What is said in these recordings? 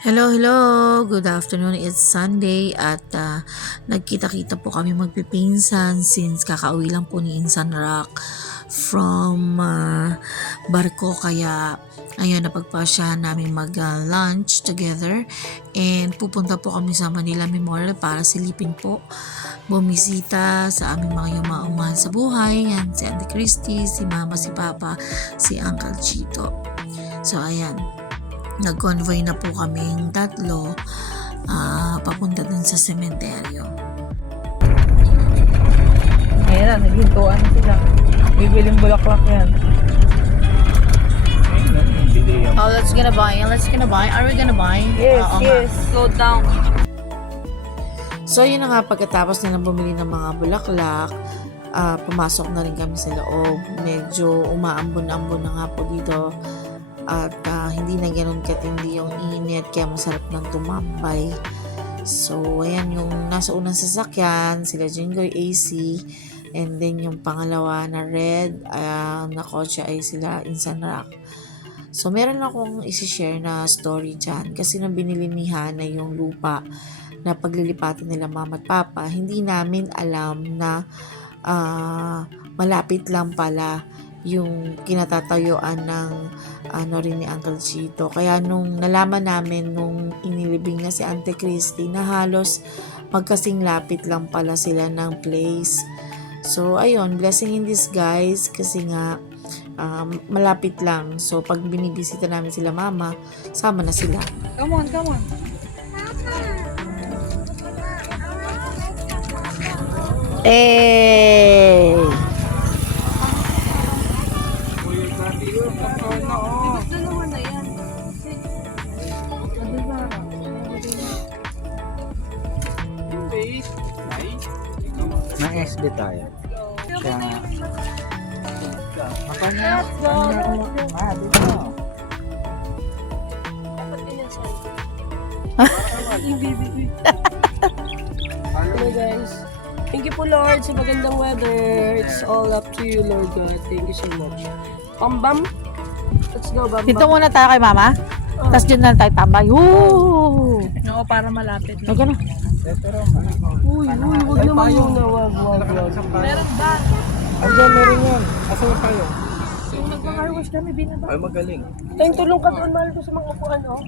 Hello, hello! Good afternoon. It's Sunday at nagkita-kita po kami magpipinsan since kakauwi lang po ni Insan Rock from barko. Kaya ayun, napagpasyahan namin mag-lunch together and pupunta po kami sa Manila Memorial para silipin po, bumisita sa aming mga yumauman sa buhay. Yan, si Auntie Christy, si Mama, si Papa, si Uncle Chito. So ayan, nag-convoy na po kaming tatlo papunta dun sa sementeryo. Ayan na, naghintuan sila. Bibiling bulaklak yan. Oh, let's gonna buy. Are we gonna buy? Yes. Slow down. So yun na nga, pagkatapos na bumili ng mga bulaklak, pumasok na rin kami sa loob. Medyo umaambon-ambon na nga po dito. At hindi na ganun katindi yung init, kaya masarap nang tumambay. So ayan, yung nasa unang sasakyan sila Jingoy, AC, and then yung pangalawa na red na kotse ay sila Insan Rock. So meron akong isi-share na story dyan, kasi nung binili ni Hana yung lupa na paglilipatan nila mama at papa, hindi namin alam na malapit lang pala yung kinatatayuan ng rin ni Uncle Chito. Kaya nung nalaman namin nung inilibing na si Auntie Christy na halos magkasing lapit lang pala sila ng place. So ayun, blessing in disguise kasi nga malapit lang. So pag binibisita namin sila mama, sama na sila. Come on. Eh! Na SB tayo. Kaya nga. Let's go. Dito. Hello guys. Thank you po Lord sa magandang weather. It's all up to you Lord God. Thank you so much. Bam. Let's go Bam. Dito muna tayo kay mama. Tapos dyan na tayo tambay. Woo! Oo, para malapit. Ay, gano'n. Uy, huwag naman muna. Wag. Meron ba? Andiyan, meron yan. Asan tayo? Yung nagpa-carwash kami, binaba. Ay, magaling. Tayong tulong ka doon, mahal ko sa mga upuan, oh.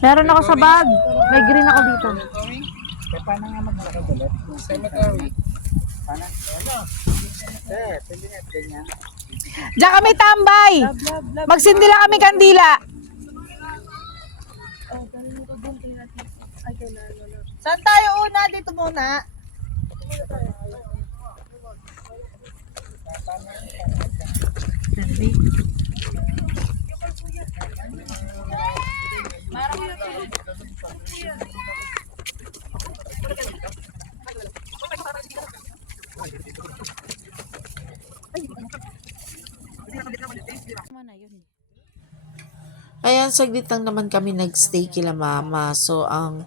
Meron ako sa bag. May green ako dito. Kaya paano nga maglakad ulit? Cemetery. Paano? Pwede nga, ganyan. Diyan kami tambay. Magsindi lang kami kandila. Saan tayo una? Dito muna. Ayan, saglit lang naman kami nagstay kila mama. So, ang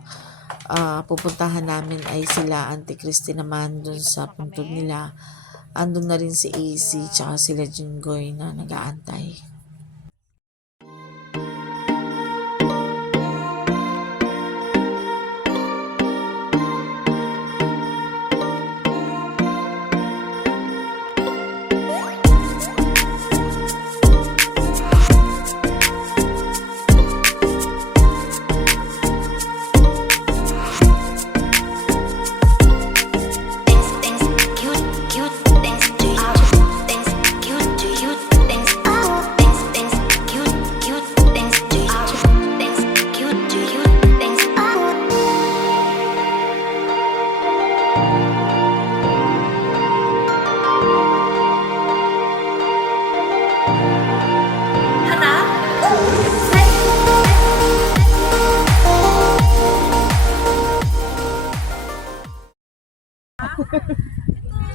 pupuntahan namin ay sila Auntie Christy naman dun sa puntod nila. Andun na rin si AC tsaka sila Jingoy na nag-aantay.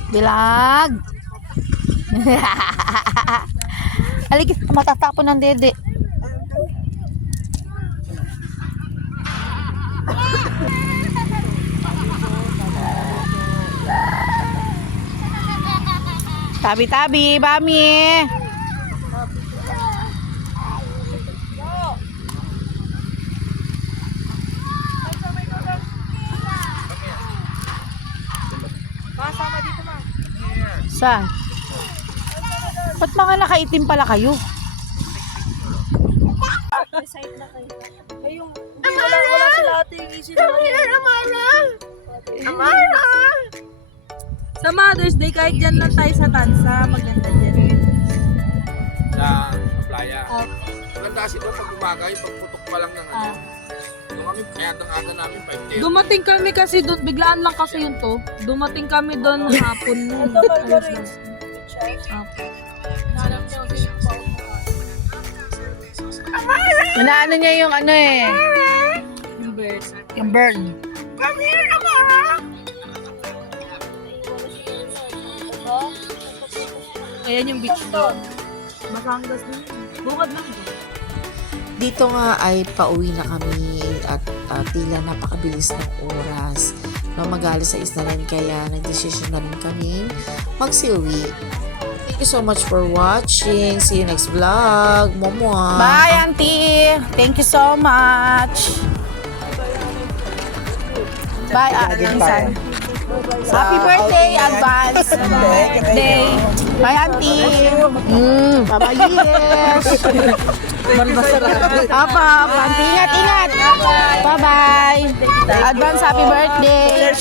Bilag. Aligit, matatapon ng dede. Tabi-tabi, Bami. Saan? Ba't mga nakaitim pala kayo? Wala sila ate yung isi na Sa Mother's Day, kahit dyan lang tayo sa Tansa, maganda dyan. Sa playa. Maganda kasi doon pag umaga, yung pagputok pa lang ng ano. Yung kami, kaya ang aga namin, 5 Dumating kami kasi doon, biglaan lang kasi yun to. Dumating kami doon hapon noon. Inaano niya yung ano eh. Yung bird. Yung bird. Ayan yung beach doon. Batangas din. Bukod lang doon. Dito nga ay pauwi na kami at tila napakabilis ng oras. No, mag-alas 6 na rin kaya nag-decision na rin kami magsiuwi. Thank you so much for watching. See you next vlog. Momo. Bye, Auntie. Thank you so much. Bye, Auntie. Happy birthday, advance. Day. Bye, Auntie. Bye-bye, yes. Apa, Auntie, ingat. Bye-bye. Advance happy birthday.